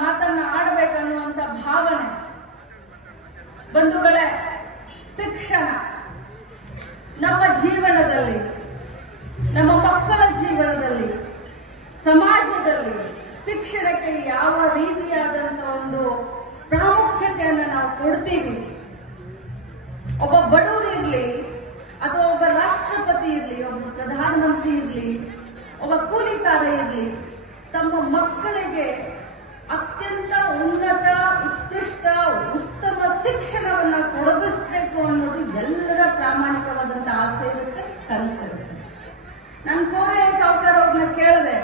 ಮಾತನ್ನ ಆಡಬೇಕನ್ನುವಂತ ಭಾವನೆ. ಬಂಧುಗಳೇ, ಶಿಕ್ಷಣ ನಮ್ಮ ಜೀವನದಲ್ಲಿ, ನಮ್ಮ ಮಕ್ಕಳ ಜೀವನದಲ್ಲಿ, ಸಮಾಜದಲ್ಲಿ ಶಿಕ್ಷಣಕ್ಕೆ ಯಾವ ರೀತಿಯಾದಂತ ಒಂದು ಪ್ರಾಮುಖ್ಯತೆಯನ್ನು ನಾವು ಕೊಡ್ತೀವಿ. ಒಬ್ಬ ಬಡವರಿರ್ಲಿ ಅಥವಾ ಒಬ್ಬ ರಾಷ್ಟ್ರಪತಿ ಇರ್ಲಿ, ಒಬ್ಬ ಪ್ರಧಾನಮಂತ್ರಿ ಇರ್ಲಿ, ಒಬ್ಬ ಕೂಲಿಕಾರ ಇರ್ಲಿ, ತಮ್ಮ ಮಕ್ಕಳಿಗೆ ಅತ್ಯಂತ ಉನ್ನತ, ಉತ್ಕೃಷ್ಟ, ಉತ್ತಮ ಶಿಕ್ಷಣವನ್ನ ಕೊಡಗಿಸ್ಬೇಕು ಅನ್ನೋದು ಎಲ್ಲರ ಪ್ರಾಮಾಣಿಕವಾದಂತಹ ಆಸೆ ಇರುತ್ತೆ, ಕನಸಿರುತ್ತೆ. ನಾನು ಕೋರೆ ಸಾವುಕಾರ ಅವ್ರನ್ನ ಕೇಳಿದೆ,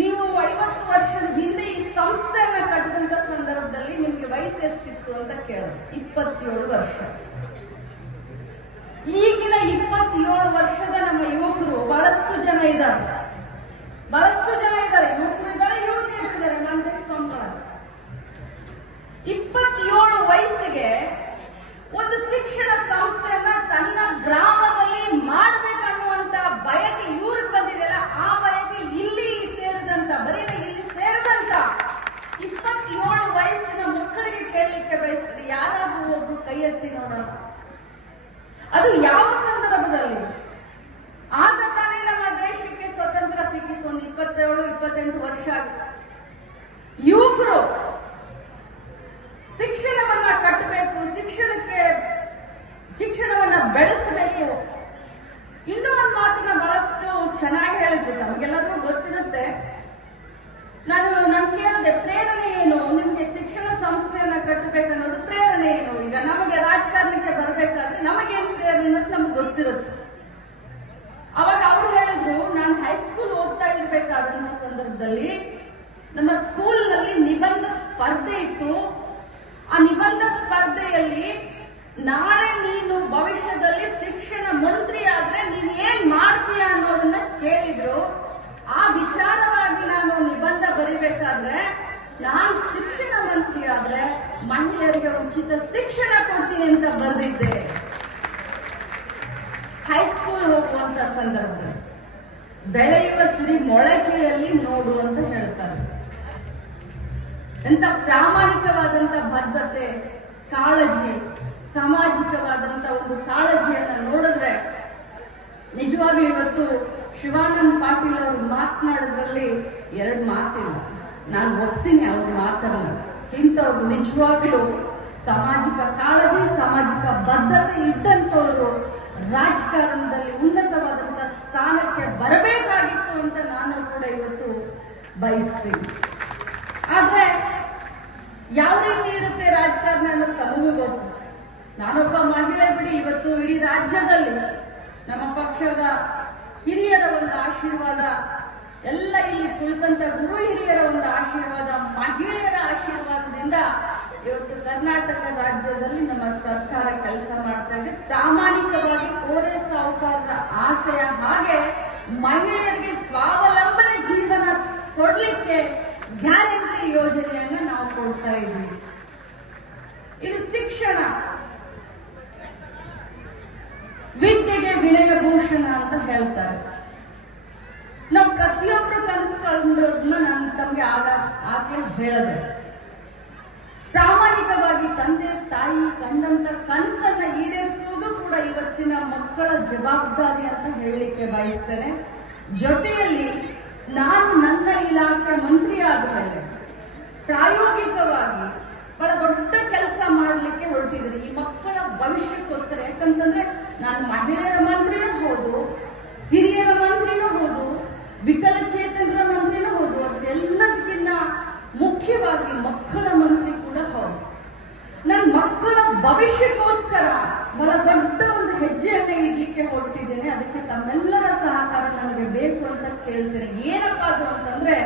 ನೀವು 50 ವರ್ಷದ ಹಿಂದೆ ಈ ಸಂಸ್ಥೆಯನ್ನ ಕಟ್ಟಿದಂತ ಸಂದರ್ಭದಲ್ಲಿ ನಿಮ್ಗೆ ವಯಸ್ಸು ಎಷ್ಟಿತ್ತು ಅಂತ ಕೇಳಿದೆ. 27 ವರ್ಷ. ಈಗಿನ 27 ವರ್ಷದ ನಮ್ಮ ಯುವಕರು ಬಹಳಷ್ಟು ಜನ ಇದ್ದಾರೆ, ಯುವಕರು ಇದ್ದಾರೆ, ಯುವತಿಯರಿದ್ದಾರೆ. ಮಂದೇಶ್ವರ 27 ವಯಸ್ಸಿಗೆ ಒಂದು ಶಿಕ್ಷಣ ಸಂಸ್ಥೆಯನ್ನ ತನ್ನ ಗ್ರಾಮದಲ್ಲಿ ಮಾಡಬೇಕನ್ನುವಂತ ಬಯಕೆ ಇವ್ರಿಗೆ ಬಂದಿದೆಯಲ್ಲ, ಆ ಬಯಕೆ ಇಲ್ಲಿ ಸೇರಿದಂತ, ಬರೀ ಇಲ್ಲಿ ಸೇರಿದಂತ 27 ವಯಸ್ಸಿನ ಮಕ್ಕಳಿಗೆ ಕೇಳಲಿಕ್ಕೆ ಬಯಸ್ತದೆ. ಯಾರಾದ್ರೂ ಒಬ್ರು ಕೈ ಎತ್ತಿ ನೋಡೋಣ. ಅದು ಯಾವ ಸಂದರ್ಭದಲ್ಲಿ? ಆಗ ತಾನೇ ನಮ್ಮ ದೇಶಕ್ಕೆ ಸ್ವತಂತ್ರ ಸಿಕ್ಕಿತ್ತು. ಒಂದು 27-28 ವರ್ಷ ಯುವಕರು ಶಿಕ್ಷಣವನ್ನ ಕಟ್ಟಬೇಕು, ಶಿಕ್ಷಣವನ್ನ ಬೆಳೆಸಬೇಕು. ಇನ್ನೂ ಒಂದು ಮಾತನ್ನ ಬಹಳಷ್ಟು ಚೆನ್ನಾಗಿ ಹೇಳಿದ್ರು, ನಮಗೆಲ್ಲರಿಗೂ ಗೊತ್ತಿರುತ್ತೆ. ನಾನು ಕೇಳಿದೆ, ಪ್ರೇರಣೆ ಏನು ನಿಮ್ಗೆ ಶಿಕ್ಷಣ ಸಂಸ್ಥೆಯನ್ನ ಕಟ್ಟಬೇಕನ್ನೋದು ಪ್ರೇರಣೆ ಏನು? ಈಗ ನಮಗೆ ರಾಜಕಾರಣಕ್ಕೆ ಬರ್ಬೇಕಾದ್ರೆ ನಮಗೇನು ಪ್ರೇರಣೆ ಅನ್ನೋದು ನಮ್ಗೆ ಗೊತ್ತಿರುತ್ತೆ. ಅವಾಗ ಅವ್ರು ಹೇಳಿದ್ರು, ನಾನು ಹೈಸ್ಕೂಲ್ ಓದ್ತಾ ಇರ್ಬೇಕಾದಂತಹ ಸಂದರ್ಭದಲ್ಲಿ ನಮ್ಮ ಸ್ಕೂಲ್ನಲ್ಲಿ ನಿಬಂಧ ಸ್ಪರ್ಧೆ ಇತ್ತು. ಆ ನಿಬಂಧ ಸ್ಪರ್ಧೆಯಲ್ಲಿ ನಾಳೆ ನೀನು ಭವಿಷ್ಯದಲ್ಲಿ ಶಿಕ್ಷಣ ಮಂತ್ರಿ ಆದ್ರೆ ನೀನ್ ಏನ್ ಮಾಡ್ತೀಯ ಅನ್ನೋದನ್ನ ಕೇಳಿದ್ರು. ಆ ವಿಚಾರವಾಗಿ ನಾನು ನಿಬಂಧ ಬರಿಬೇಕಾದ್ರೆ, ನಾನು ಶಿಕ್ಷಣ ಮಂತ್ರಿ ಆದ್ರೆ ಮಹಿಳೆಯರಿಗೆ ಉಚಿತ ಶಿಕ್ಷಣ ಕೊಡ್ತೀನಿ ಅಂತ ಬರೆದಿದ್ದೆ. ಹೈಸ್ಕೂಲ್ ಹೋಗುವಂತ ಸಂದರ್ಭದಲ್ಲಿ ಬೆಳೆಯುವ ಸಿರಿ ಮೊಳಕೆಯಲ್ಲಿ ನೋಡು ಅಂತ ಹೇಳ್ತಾರೆ. ಎಂತ ಪ್ರಾಮಾಣಿಕವಾದಂತ ಬದ್ಧತೆ, ಕಾಳಜಿ, ಸಾಮಾಜಿಕವಾದಂತ ಒಂದು ಕಾಳಜಿಯನ್ನ ನೋಡಿದ್ರೆ ನಿಜವಾಗ್ಲೂ ಇವತ್ತು ಶಿವಾನಂದ್ ಪಾಟೀಲ್ ಅವರು ಮಾತನಾಡೋದ್ರಲ್ಲಿ 2 ಮಾತಿಲ್ಲ. ನಾನು ಒಪ್ತೀನಿ ಅವ್ರ ಮಾತನ್ನ. ಇಂಥವ್ರು ನಿಜವಾಗ್ಲೂ ಸಾಮಾಜಿಕ ಕಾಳಜಿ, ಸಾಮಾಜಿಕ ಬದ್ಧತೆ ಇದ್ದಂಥವ್ರು ರಾಜಕಾರಣದಲ್ಲಿ ಉನ್ನತವಾದಂತ ಸ್ಥಾನಕ್ಕೆ ಬರಬೇಕಾಗಿತ್ತು ಅಂತ ನಾನು ಕೂಡ ಇವತ್ತು ಬಯಸ್ತೀನಿ. ಆದ್ರೆ ಯಾವ ರೀತಿ ಇರುತ್ತೆ ರಾಜಕಾರಣ ಅನ್ನೋದು ತಮಗೂ ಗೊತ್ತು. ನಾನೊಬ್ಬ ಮಹಿಳೆ ಬಿಡಿ, ಇವತ್ತು ಇಡೀ ರಾಜ್ಯದಲ್ಲಿ ನಮ್ಮ ಪಕ್ಷದ ಹಿರಿಯರ ಒಂದು ಆಶೀರ್ವಾದ, ಎಲ್ಲ ಇಲ್ಲಿ ಕುಳಿತಂತ ಗುರು ಹಿರಿಯರ ಒಂದು ಆಶೀರ್ವಾದ, ಮಹಿಳೆಯರ ಆಶೀರ್ವಾದದಿಂದ ಇವತ್ತು ಕರ್ನಾಟಕ ರಾಜ್ಯದಲ್ಲಿ ನಮ್ಮ ಸರ್ಕಾರ ಕೆಲಸ ಮಾಡ್ತಾ ಇದೆ. ಪ್ರಾಮಾಣಿಕವಾಗಿ ಕೋರೆ ಸಾವುಕಾರರ ಆಸೆಯ ಹಾಗೆ ಮಹಿಳೆಯರಿಗೆ ಸ್ವಾವಲಂಬನೆ ಜೀವನ ಕೊಡ್ಲಿಕ್ಕೆ ಗ್ಯಾರಂಟಿ ಯೋಜನೆಯನ್ನ ನಾವು ಕೊಡ್ತಾ ಇದ್ದೀವಿ. ಇದು ಶಿಕ್ಷಣ. ವಿದ್ಯೆಗೆ ವಿನಯ ಭೂಷಣ ಅಂತ ಹೇಳ್ತಾರೆ. ನಾವು ಪ್ರತಿಯೊಬ್ಬರು ಕನಸು ಕಂಡೋದನ್ನ ನಾನು ತಮಗೆ ಆಗಲೇ ಹೇಳಿದೆ. ಪ್ರಾಮಾಣಿಕವಾಗಿ ತಂದೆ ತಾಯಿ ಕಂಡಂತ ಕನಸನ್ನ ಈಡೇರಿಸುವುದು ಕೂಡ ಇವತ್ತಿನ ಮಕ್ಕಳ ಜವಾಬ್ದಾರಿ ಅಂತ ಹೇಳಲಿಕ್ಕೆ ಬಯಸ್ತೇನೆ. ಜೊತೆಯಲ್ಲಿ ನಾನು ನನ್ನ ಇಲಾಖೆ ಮಂತ್ರಿ ಆದ್ಮೇಲೆ ಪ್ರಾಯೋಗಿಕವಾಗಿ ಬಹಳ ದೊಡ್ಡ ಕೆಲಸ ಮಾಡಲಿಕ್ಕೆ ಹೊರಟಿದ್ದೀನಿ ಈ ಮಕ್ಕಳ ಭವಿಷ್ಯಕ್ಕೋಸ್ಕರ. ಯಾಕಂತಂದ್ರೆ ನಾನು ಮಹಿಳೆಯರ ಮಂತ್ರಿನೂ ಹೌದು, ಹಿರಿಯರ ಮಂತ್ರಿನೂ ಹೌದು, ವಿಕಲಚೇತನರ ಮಂತ್ರಿನೂ ಹೌದು, ಅದೆಲ್ಲದಕ್ಕಿಂತ ಮುಖ್ಯವಾಗಿ ಮಕ್ಕಳ ಮಂತ್ರಿ ಕೂಡ ಹೌದು. ನನ್ನ ಮಕ್ಕಳ ಭವಿಷ್ಯಕ್ಕೋಸ್ಕರ ಬಹಳ ದೊಡ್ಡ ಒಂದು ಹೆಜ್ಜೆಯನ್ನ ಇಡ್ಲಿಕ್ಕೆ ಹೊರಟಿದ್ದೇನೆ. ಅದಕ್ಕೆ ತಮ್ಮೆಲ್ಲರ ಸಹಕಾರ ನನಗೆ ಬೇಕು ಅಂತ ಕೇಳ್ತೇನೆ. ಏನಪ್ಪ ಅದು ಅಂತಂದ್ರೆ,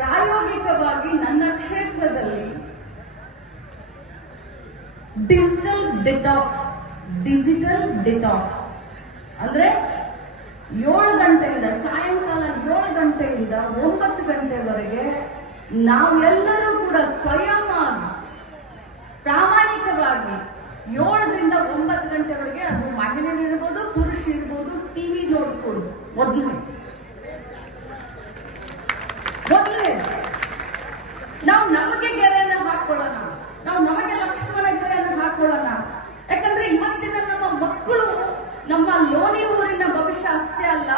ಪ್ರಾಯೋಗಿಕವಾಗಿ ನನ್ನ ಕ್ಷೇತ್ರದಲ್ಲಿ ಡಿಜಿಟಲ್ ಡಿಟಾಕ್ಸ್ ಅಂದ್ರೆ 7 ಗಂಟೆಯಿಂದ ಸಾಯಂಕಾಲ 7 ಗಂಟೆಯಿಂದ 9 ಗಂಟೆವರೆಗೆ ನಾವೆಲ್ಲರೂ ಕೂಡ ಸ್ವಯಂ ಪ್ರಾಮಾಣಿಕವಾಗಿ 7ರಿಂದ 9 ಗಂಟೆವರೆಗೆ, ಅದು ಮಹಿಳೆಯರಿರ್ಬೋದು ಪುರುಷರಿರ್ಬೋದು, ಟಿವಿ ನೋಡ್ಕೊಳ್ಳೋದು ಮೊದಲೇ ನಾವು ನಮಗೆ ಗೆರೆಯನ್ನು ಹಾಕೊಳ್ಳೋಣ, ನಾವು ನಮಗೆ ಲಕ್ಷ್ಮಣ ಗೆರೆಯನ್ನು ಹಾಕೊಳ್ಳೋಣ. ಯಾಕಂದ್ರೆ ಇವತ್ತಿನ ನಮ್ಮ ಮಕ್ಕಳು ನಮ್ಮ ಲೋಣಿ ಊರಿನ ಭವಿಷ್ಯ ಅಷ್ಟೇ ಅಲ್ಲ,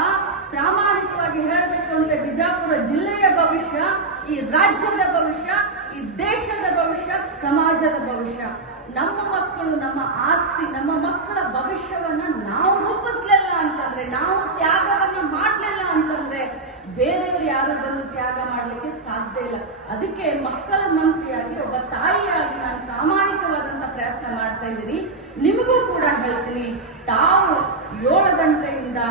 ಪ್ರಾಮಾಣಿಕವಾಗಿ ಹೇಳಬೇಕು ಅಂದ್ರೆ ಬಿಜಾಪುರ ಜಿಲ್ಲೆಯ ಭವಿಷ್ಯ, ಈ ರಾಜ್ಯದ ಭವಿಷ್ಯ, ಈ ದೇಶದ ಭವಿಷ್ಯ, ಸಮಾಜದ ಭವಿಷ್ಯ. ನಮ್ಮ ಮಕ್ಕಳು ನಮ್ಮ ಆಸ್ತಿ, ನಮ್ಮ ಮಕ್ಕಳ ಭವಿಷ್ಯವನ್ನ ನಾವು ರೂಪಿಸ್ಲಿಲ್ಲ ಅಂತಂದ್ರೆ, ನಾವು ತ್ಯಾಗವನ್ನ ಮಾಡ್ಲಿಲ್ಲ ಅಂತಂದ್ರೆ ಬೇರೆಯವರು ಯಾರು ಬಂದು ತ್ಯಾಗ ಮಾಡ್ಲಿಕ್ಕೆ ಸಾಧ್ಯ ಇಲ್ಲ. ಅದಕ್ಕೆ ಮಕ್ಕಳ ಮಂತ್ರಿಯಾಗಿ ಒಬ್ಬ ತಾಯಿಯಾಗಿ ನಾನು ಪ್ರಾಮಾಣಿಕವಾದಂತ ಪ್ರಯತ್ನ ಮಾಡ್ತಾ ಇದ್ದೀನಿ. ನಿಮಗೂ ಕೂಡ ಹೇಳ್ತೀನಿ, ತಾವು 7 ಗಂಟೆಯಿಂದ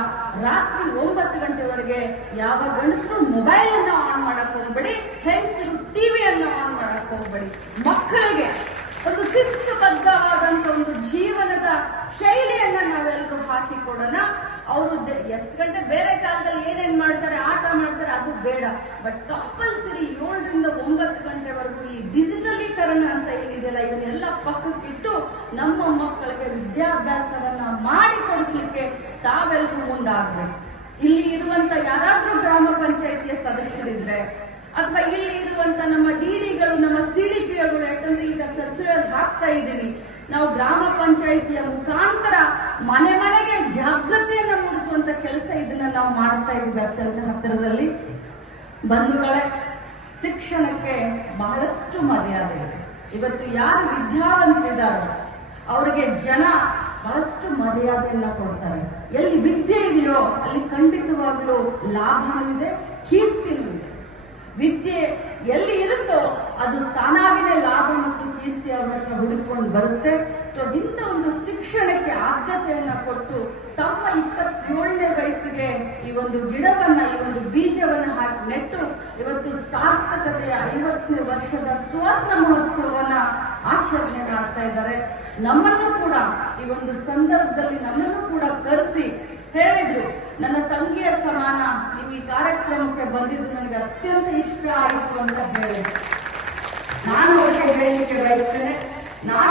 ರಾತ್ರಿ 9 ಗಂಟೆವರೆಗೆ ಯಾವ ಗಂಡಸರು ಮೊಬೈಲ್ ಅನ್ನ ಆನ್ ಮಾಡಕ್ ಹೋಗ್ಬೇಡಿ, ಹೆಂಗಸರು ಟಿವಿಯನ್ನ ಆನ್ ಮಾಡಕ್ ಹೋಗ್ಬೇಡಿ. ಮಕ್ಕಳಿಗೆ ಒಂದು ಶಿಸ್ತುಬದ್ಧವಾದಂತ ಒಂದು ಜೀವನದ ಶೈಲಿಯನ್ನ ನಾವೆಲ್ಲರೂ ಹಾಕಿಕೊಡೋಣ. ಅವರು ಎಷ್ಟು ಗಂಟೆ ಬೇರೆ ಕಾಲದಲ್ಲಿ ಏನೇನ್ ಮಾಡ್ತಾರೆ, ಆಟ ಮಾಡ್ತಾರೆ, ಅದು ಬೇಡ. ಬಟ್ ಕಂಪಲ್ಸರಿ 7 ರಿಂದ 9 ಗಂಟೆವರೆಗೂ ಈ ಡಿಜಿಟಲೀಕರಣ ಅಂತ ಏನಿದೆಯಲ್ಲ, ಇದನ್ನೆಲ್ಲ ಪಕ್ಕಕ್ಕಿಟ್ಟು ನಮ್ಮ ಮಕ್ಕಳಿಗೆ ವಿದ್ಯಾಭ್ಯಾಸವನ್ನ ಮಾಡಿಕೊಡಿಸ್ಲಿಕ್ಕೆ ತಾವೆಲ್ಲರೂ ಮುಂದಾಗಬೇಕು. ಇಲ್ಲಿ ಇರುವಂತ ಯಾರಾದ್ರೂ ಗ್ರಾಮ ಪಂಚಾಯಿತಿಯ ಸದಸ್ಯರಿದ್ರೆ, ಅಥವಾ ಇಲ್ಲಿ ಇರುವಂತ ನಮ್ಮ ಡಿಡಿಗಳು, ನಮ್ಮ ಸಿಡಿಪಿಗಳು, ಯಾಕಂದ್ರೆ ಈಗ ಸರ್ಕ್ಯುಲರ್ ಹಾಕ್ತಾ ಇದ್ದೀವಿ, ನಾವು ಗ್ರಾಮ ಪಂಚಾಯಿತಿಯ ಮುಖಾಂತರ ಮನೆ ಮನೆಗೆ ಜಾಗೃತಿಯನ್ನ ಮೂಡಿಸುವಂತ ಕೆಲಸ ಇದನ್ನ ನಾವು ಮಾಡ್ತಾ ಇದ್ದೀವಿ ಹತ್ತಿರದಲ್ಲಿ. ಬಂಧುಗಳೇ, ಶಿಕ್ಷಣಕ್ಕೆ ಬಹಳಷ್ಟು ಮರ್ಯಾದೆ ಇದೆ. ಇವತ್ತು ಯಾರು ವಿದ್ಯಾವಂತರಿದ್ದಾರೋ ಅವರಿಗೆ ಜನ ಬಹಳಷ್ಟು ಮರ್ಯಾದೆಯನ್ನ ಕೊಡ್ತಾರೆ. ಎಲ್ಲಿ ವಿದ್ಯೆ ಇದೆಯೋ ಅಲ್ಲಿ ಖಂಡಿತವಾಗ್ಲೂ ಲಾಭನೂ ಇದೆ, ಕೀರ್ತಿನೂ ಇದೆ. ವಿದ್ಯೆ ಎಲ್ಲಿ ಇರುತ್ತೋ ಅದು ತಾನಾಗಿನೇ ಲಾಭ ಮತ್ತು ಕೀರ್ತಿ ಅವರ ಹತ್ರ ಹುಡುಕೊಂಡು ಬರುತ್ತೆ. ಸೊ ಇಂಥ ಒಂದು ಶಿಕ್ಷಣಕ್ಕೆ ಆದ್ಯತೆಯನ್ನ ಕೊಟ್ಟು ತಮ್ಮ 27ನೇ ವಯಸ್ಸಿಗೆ ಈ ಒಂದು ಗಿಡವನ್ನ, ಈ ಒಂದು ಬೀಜವನ್ನ ಹಾಕಿ ನೆಟ್ಟು ಇವತ್ತು ಸಾರ್ಥಕತೆಯ 50ನೇ ವರ್ಷದ ಸುವರ್ಣ ಮಹೋತ್ಸವವನ್ನ ಆಚರಣೆ ಮಾಡ್ತಾ ಇದ್ದಾರೆ. ನಮ್ಮನ್ನು ಕೂಡ ಈ ಒಂದು ಸಂದರ್ಭದಲ್ಲಿ ನಮ್ಮನ್ನು ಕೂಡ ಕರೆಸಿ ಹೇಳಿದ್ರು, ನನ್ನ ತಂಗಿಯ ಸಮಾನ ನೀವು ಈ ಕಾರ್ಯಕ್ರಮಕ್ಕೆ ಬಂದಿದ್ದು ನನಗೆ ಅತ್ಯಂತ ಇಷ್ಟ ಆಯಿತು ಅಂತ ಹೇಳಿ ನಾನು ಅವರಿಗೆ ಹೇಳಲಿಕ್ಕೆ ಬಯಸ್ತೇನೆ.